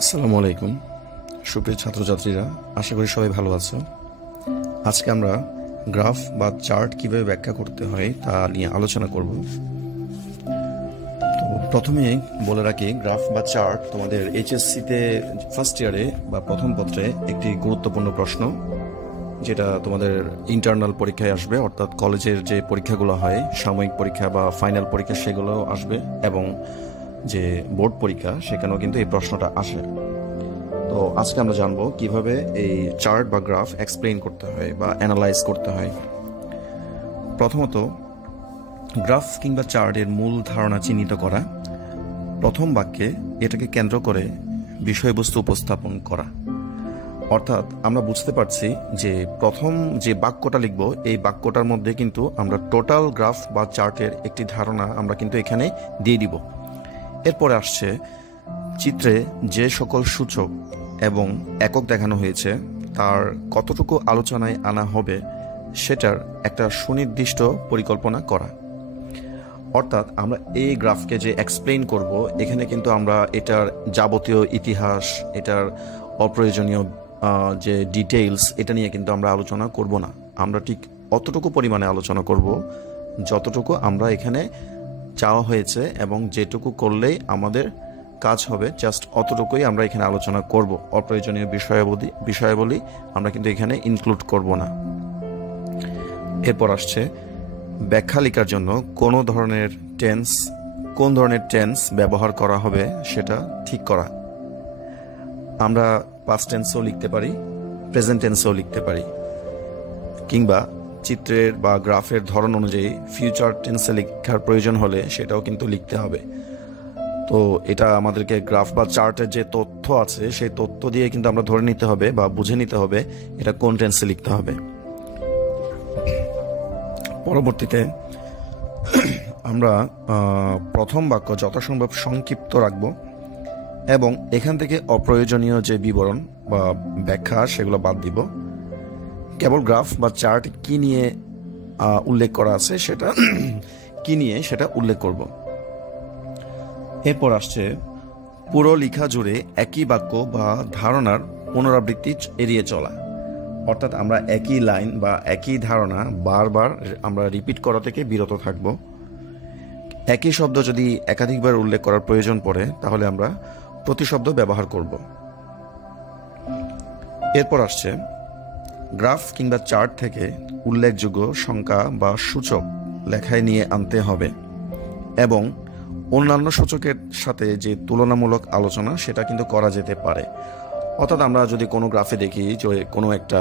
আসসালামু আলাইকুম সুপ্রিয় ছাত্রছাত্রীরা, আশা করি সবাই ভালো আছো। আজকে আমরা গ্রাফ বা চার্ট কিভাবে ব্যাখ্যা করতে হয় তা নিয়ে আলোচনা করব। তো প্রথমে বলে রাখি, গ্রাফ বা চার্ট তোমাদের এইচএসসিতে ফার্স্ট ইয়ারে বা প্রথম পত্রে একটি গুরুত্বপূর্ণ প্রশ্ন, যেটা তোমাদের ইন্টারনাল পরীক্ষায় আসবে, অর্থাৎ কলেজের যে পরীক্ষাগুলো হয়, সাময়িক পরীক্ষা বা ফাইনাল পরীক্ষা, সেগুলো আসবে, এবং যে বোর্ড পরীক্ষা সেখানেও কিন্তু এই প্রশ্নটা আসে। তো আজকে আমরা জানবো কিভাবে এই চার্ট বা গ্রাফ এক্সপ্লেইন করতে হয় বা অ্যানালাইজ করতে হয়। প্রথমত, গ্রাফ কিংবা চার্টের মূল ধারণা চিহ্নিত করা, প্রথম বাক্যে এটাকে কেন্দ্র করে বিষয়বস্তু উপস্থাপন করা। অর্থাৎ আমরা বুঝতে পারছি যে প্রথম যে বাক্যটা লিখব, এই বাক্যটার মধ্যে কিন্তু আমরা টোটাল গ্রাফ বা চার্টের একটি ধারণা আমরা কিন্তু এখানে দিয়ে দিব। এরপরে আসছে চিত্রে যে সকল সূচক এবং একক দেখানো হয়েছে তার কতটুকু আলোচনায় আনা হবে সেটার একটা সুনির্দিষ্ট পরিকল্পনা করা। অর্থাৎ আমরা এই গ্রাফকে যে এক্সপ্লেইন করব, এখানে কিন্তু আমরা এটার যাবতীয় ইতিহাস, এটার অপ্রয়োজনীয় যে ডিটেইলস, এটা নিয়ে কিন্তু আমরা আলোচনা করব না। আমরা ঠিক অতটুকু পরিমাণে আলোচনা করব যতটুকু আমরা এখানে চাওয়া হয়েছে, এবং যেটুকু করলেই আমাদের কাজ হবে, জাস্ট অতটুকুই আমরা এখানে আলোচনা করব। অপ্রয়োজনীয় বিষয়াবলী আমরা কিন্তু এখানে ইনক্লুড করব না। এরপর আসছে ব্যাখ্যা লেখার জন্য কোন ধরনের টেন্স ব্যবহার করা হবে সেটা ঠিক করা। আমরা পাস্ট টেন্সও লিখতে পারি, প্রেজেন্ট টেন্সও লিখতে পারি, কিংবা চিত্রের বা গ্রাফের ধরন অনুযায়ী ফিউচার টেন্সে লেখার প্রয়োজন হলে সেটাও কিন্তু লিখতে হবে। তো এটা আমাদেরকে গ্রাফ বা চার্টের যে তথ্য আছে সেই তথ্য দিয়ে কিন্তু আমরা ধরে নিতে হবে বা বুঝে নিতে হবে এটা কোন টেন্সে লিখতে হবে। পরবর্তীতে আমরা প্রথম বাক্য যথাসম্ভব সংক্ষিপ্ত রাখব, এবং এখান থেকে অপ্রয়োজনীয় যে বিবরণ বা ব্যাখ্যা সেগুলো বাদ দিব। কেবল গ্রাফ বা চার্ট কি নিয়ে উল্লেখ করা আছে সেটা উল্লেখ করব। এরপর আসছে পুরো লেখা জুড়ে একই বাক্য বা ধারণার পুনরাবৃত্তি এড়িয়ে চলা। অর্থাৎ আমরা একই লাইন বা একই ধারণা বারবার আমরা রিপিট করা থেকে বিরত থাকব। একই শব্দ যদি একাধিকবার উল্লেখ করার প্রয়োজন পড়ে তাহলে আমরা প্রতিশব্দ ব্যবহার করব। এরপর আসছে গ্রাফ কিংবা চার্ট থেকে উল্লেখযোগ্য সংখ্যা বা সূচক লেখায় নিয়ে আনতে হবে, এবং অন্যান্য সূচকের সাথে যে তুলনামূলক আলোচনা সেটা কিন্তু করা যেতে পারে। অর্থাৎ আমরা যদি কোনো গ্রাফে দেখি যে কোনো একটা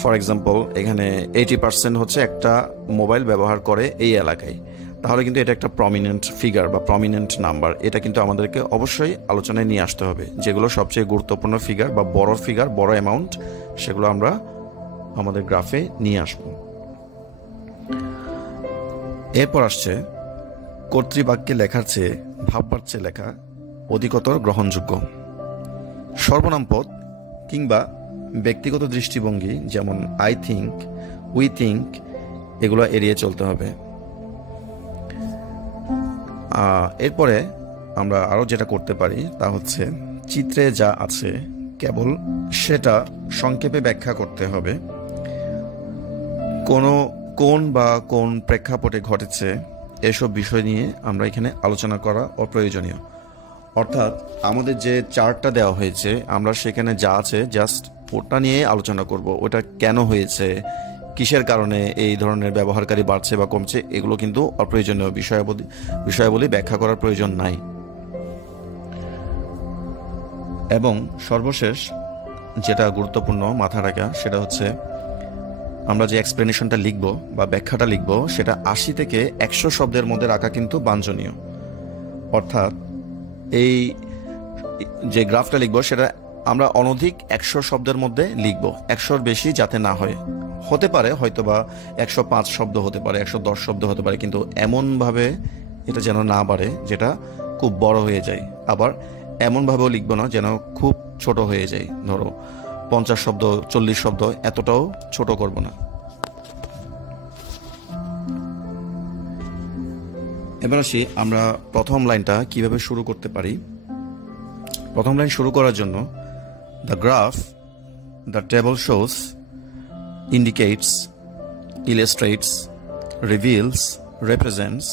ফর এক্সাম্পল এখানে 80% হচ্ছে একটা মোবাইল ব্যবহার করে এই এলাকায়, তাহলে কিন্তু এটা একটা প্রমিনেন্ট ফিগার বা প্রমিনেন্ট নাম্বার। এটা কিন্তু আমাদেরকে অবশ্যই আলোচনায় নিয়ে আসতে হবে। যেগুলো সবচেয়ে গুরুত্বপূর্ণ ফিগার বা বড় অ্যামাউন্ট, সেগুলো আমরা আমাদের গ্রাফে নিয়ে আসব। এরপর আসছে কর্তৃবাক্যে লেখার চেয়ে ভাববাচ্যে লেখা অধিকতর গ্রহণযোগ্য। সর্বনাম পদ কিংবা ব্যক্তিগত দৃষ্টিভঙ্গি যেমন আই থিঙ্ক, উই থিঙ্ক, এগুলো এড়িয়ে চলতে হবে। এরপরে আমরা আরও যেটা করতে পারি তা হচ্ছে চিত্রে যা আছে কেবল সেটা সংক্ষেপে ব্যাখ্যা করতে হবে। কোন প্রেক্ষাপটে ঘটেছে এসব বিষয় নিয়ে আমরা এখানে আলোচনা করা অপ্রয়োজনীয়। অর্থাৎ আমাদের যে চার্টটা দেওয়া হয়েছে আমরা সেখানে যা আছে জাস্ট ওটা নিয়ে আলোচনা করব। ওটা কেন হয়েছে, কিসের কারণে এই ধরনের ব্যবহারকারী বাড়ছে বা কমছে, এগুলো কিন্তু অপ্রয়োজনীয় বিষয়াবলী ব্যাখ্যা করার প্রয়োজন নাই। এবং সর্বশেষ যেটা গুরুত্বপূর্ণ মাথা রাখা সেটা হচ্ছে আমরা যে এক্সপ্লেনেশনটা লিখব বা ব্যাখ্যাটা লিখব সেটা 80 থেকে 100 শব্দের মধ্যে রাখা কিন্তু বাঞ্ছনীয়। অর্থাৎ এই যে গ্রাফটা লিখব সেটা আমরা অনধিক 100 শব্দের মধ্যে লিখব, 100-র বেশি যাতে না হয়। হতে পারে হয়তোবা 105 শব্দ হতে পারে, 110 শব্দ হতে পারে, কিন্তু এমনভাবে এটা যেন না বাড়ে যেটা খুব বড় হয়ে যায়। আবার এমনভাবেও লিখব না যেন খুব ছোট হয়ে যায়, ধরো 50 শব্দ 40 শব্দ, এতটাও ছোট করব না। এবার আসি আমরা প্রথম লাইনটা কিভাবে শুরু করতে পারি। প্রথম লাইন শুরু করার জন্য the graph the table shows indicates illustrates reveals represents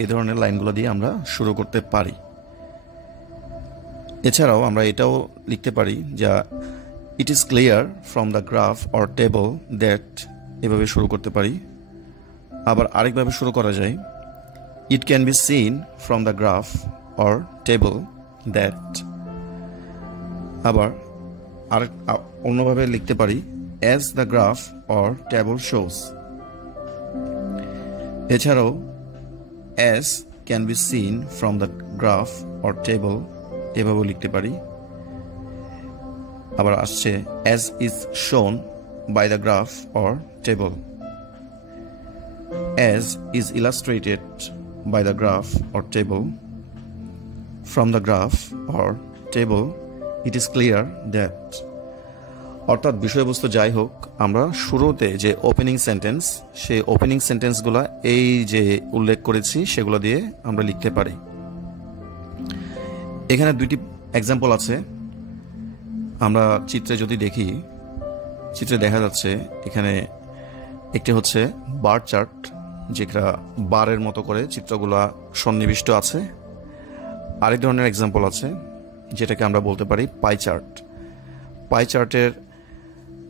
এই ধরনের লাইনগুলো দিয়ে আমরা শুরু করতে পারি। এছাড়াও আমরা এটাও লিখতে পারি যা it is clear from the graph or table that, এভাবে শুরু করতে পারি। আবার আরেকভাবে শুরু করা যায়, it can be seen from the graph or table that. আবার অন্যভাবে লিখতে পারি as the graph or table shows. এছাড়াও as can be seen from the graph or table, এভাবেও লিখতে পারি। আবার আসছে as is shown by the graph or table, as is illustrated by the graph or table, from the graph or table it is clear that. অর্থাৎ বিষয়বস্তু যাই হোক, আমরা শুরুতে যে ওপেনিং সেন্টেন্স, সেই ওপেনিং সেন্টেন্সগুলো এই যে উল্লেখ করেছি সেগুলো দিয়ে আমরা লিখতে পারি। এখানে দুইটি এক্সাম্পল আছে। আমরা চিত্রে যদি দেখি, চিত্রে দেখা যাচ্ছে এখানে একটি হচ্ছে বার চার্ট, যেটা বারের মতো করে চিত্রগুলো সন্নিবিষ্ট আছে। আরেক ধরনের এক্সাম্পল আছে যেটাকে আমরা বলতে পারি পাই চার্ট। পাই চার্টের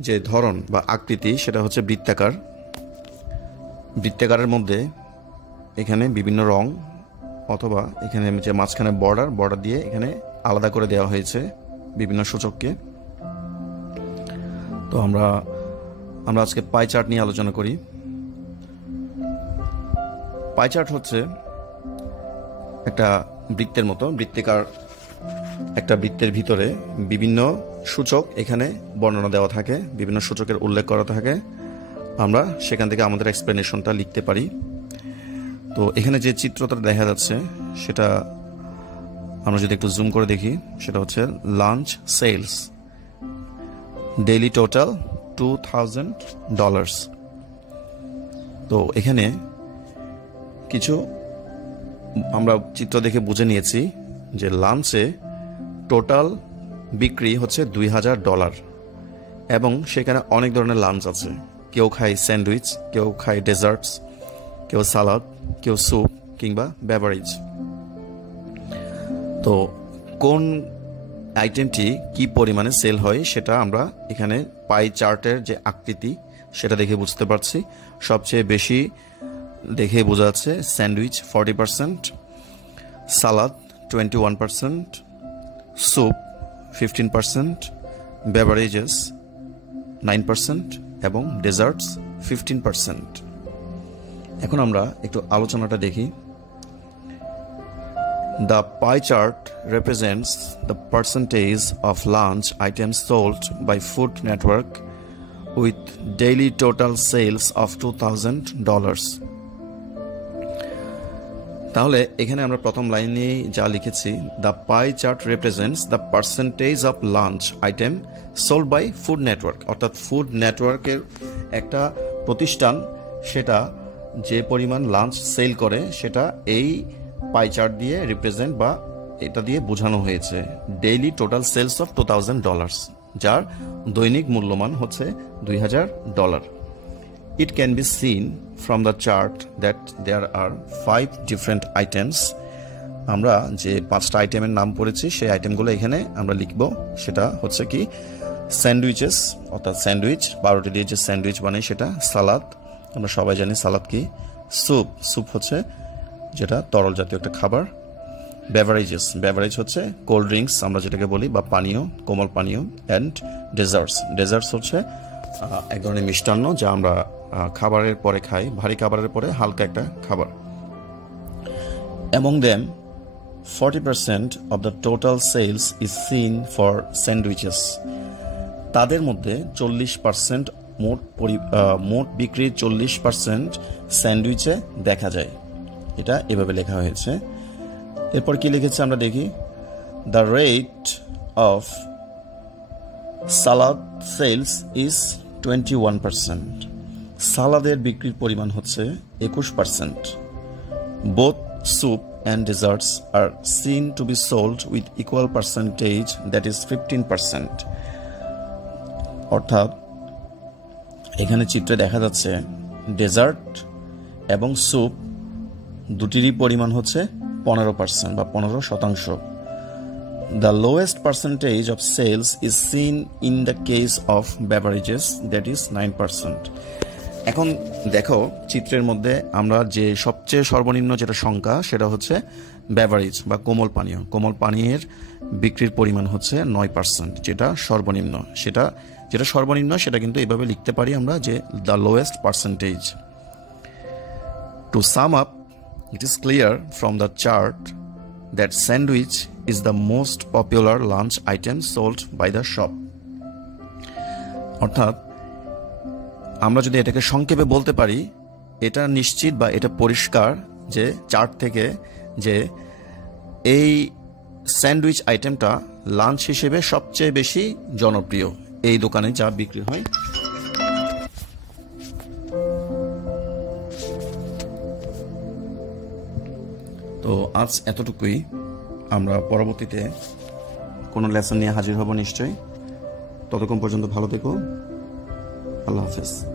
যে ধরন বা আকৃতি সেটা হচ্ছে বৃত্তাকার। বৃত্তাকারের মধ্যে এখানে বিভিন্ন রং অথবা এখানে যে মাঝখানে বর্ডার দিয়ে এখানে আলাদা করে দেওয়া হয়েছে বিভিন্ন সূচককে। তো আমরা আজকে পাই চার্ট নিয়ে আলোচনা করি। পাই চার্ট হচ্ছে একটা বৃত্তের মতো, বৃত্তাকার একটা বৃত্তের ভিতরে বিভিন্ন সূচক এখানে বর্ণনা দেওয়া থাকে, বিভিন্ন সূচকের উল্লেখ করা থাকে। আমরা সেখান থেকে আমাদের এক্সপ্লেনেশনটা লিখতে পারি। তো এখানে যে চিত্রটা দেখা যাচ্ছে সেটা আমরা যদি একটু জুম করে দেখি, সেটা হচ্ছে লাঞ্চ সেলস, ডেইলি টোটাল $2,000। তো এখানে কিছু আমরা চিত্র দেখে বুঝে নিয়েছি যে লাঞ্চে টোটাল বিক্রি হচ্ছে $2,000 এবং সেখানে অনেক ধরনের লাঞ্চ আছে। কেউ খায় স্যান্ডউইচ, কেউ খায় ডেজার্টস, কেউ সালাদ, কেউ স্যুপ কিংবা বেভারেজ। তো কোন আইটেমটি কি পরিমাণে সেল হয় সেটা আমরা এখানে পাই চার্টের যে আকৃতি সেটা দেখে বুঝতে পারছি। সবচেয়ে বেশি দেখে বোঝা যাচ্ছে স্যান্ডউইচ 40%, সালাদ 21%, স্যুপ 15%, বেভারেজেস 9% এবং ডেজার্টস 15%। এখন আমরা একটু আলোচনাটা দেখি। The pie chart represents the percentage of lunch items sold by Food Network with daily total sales of $2,000. তাহলে এখানে আমরা প্রথম লাইনে যা লিখেছি, the pie chart represents the percentage of lunch item sold by food network. অর্থাৎ food নেটওয়ার্কের একটা প্রতিষ্ঠান, সেটা যে পরিমাণ লাঞ্চ সেল করে সেটা এই পাই চার্ট দিয়ে রিপ্রেজেন্ট বা এটা দিয়ে বোঝানো হয়েছে। ডেইলি টোটাল সেলস অফ $2,000, যার দৈনিক মূল্যমান হচ্ছে $2,000। It can be seen from the chart that there are 5 different items. আমরা যে 5টা আইটেমের নাম পড়েছি সেই আইটেমগুলো এখানে আমরা লিখব। সেটা হচ্ছে কি স্যান্ডউইচেস, অর্থাৎ স্যান্ডউইচ, পাউরুটি দিয়ে যে স্যান্ডউইচ বানাই সেটা, সালাদ, আমরা সবাই জানি সালাদ কি, স্যুপ হচ্ছে যেটা তরল জাতীয় একটা খাবার, বেভারেজ হচ্ছে কোল্ড ড্রিঙ্কস আমরা যেটাকে বলি বা পানীয়, কোমল পানীয়, অ্যান্ড ডেজার্টস হচ্ছে এক ধরনের মিষ্টান্ন যা আমরা খাবারের পরে খাই, ভারী খাবারের পরে হালকা একটা খাবার। Among them 40% of the total sales is seen for sandwiches. তাদের মধ্যে 40% মোট বিক্রির 40% স্যান্ডউইচে দেখা যায়। এটা এভাবে লেখা হয়েছে। এরপর কি লিখেছে আমরা দেখি, the rate of salad sales is 21%। সালাদের বিক্রির পরিমাণ হচ্ছে 21%। Both soup and desserts are seen to be sold with equal percentage, that is 15%. অর্থাৎ এখানে চিত্রে দেখা যাচ্ছে ডেজার্ট এবং স্যুপ দুটিরই পরিমাণ হচ্ছে 15% বা 15%. The lowest percentage of sales is seen in the case of beverages, that is 9%. এখন দেখো চিত্রের মধ্যে আমরা যে সবচেয়ে সর্বনিম্ন যেটা সংখ্যা সেটা হচ্ছে বেভারেজ বা কোমল পানীয়। কোমল পানীয়ের বিক্রির পরিমাণ হচ্ছে 9%, যেটা সর্বনিম্ন। যেটা সর্বনিম্ন সেটা কিন্তু এইভাবে লিখতে পারি আমরা যে the lowest percentage. To sum up, it is clear from the chart that sandwich is the most popular lunch item sold by the shop. অর্থাৎ আমরা যদি এটাকে সংক্ষেপে বলতে পারি, এটা নিশ্চিত বা এটা পরিষ্কার যে চার্ট থেকে যে এই স্যান্ডউইচ আইটেমটা লাঞ্চ হিসেবে সবচেয়ে বেশি জনপ্রিয় এই দোকানে যা বিক্রি হয়। তো আজ এতটুকুই। আমরা পরবর্তীতে কোনো লেসন নিয়ে হাজির হব নিশ্চয়ই। ততক্ষণ পর্যন্ত ভালো থেকো। আল্লাহ হাফেজ।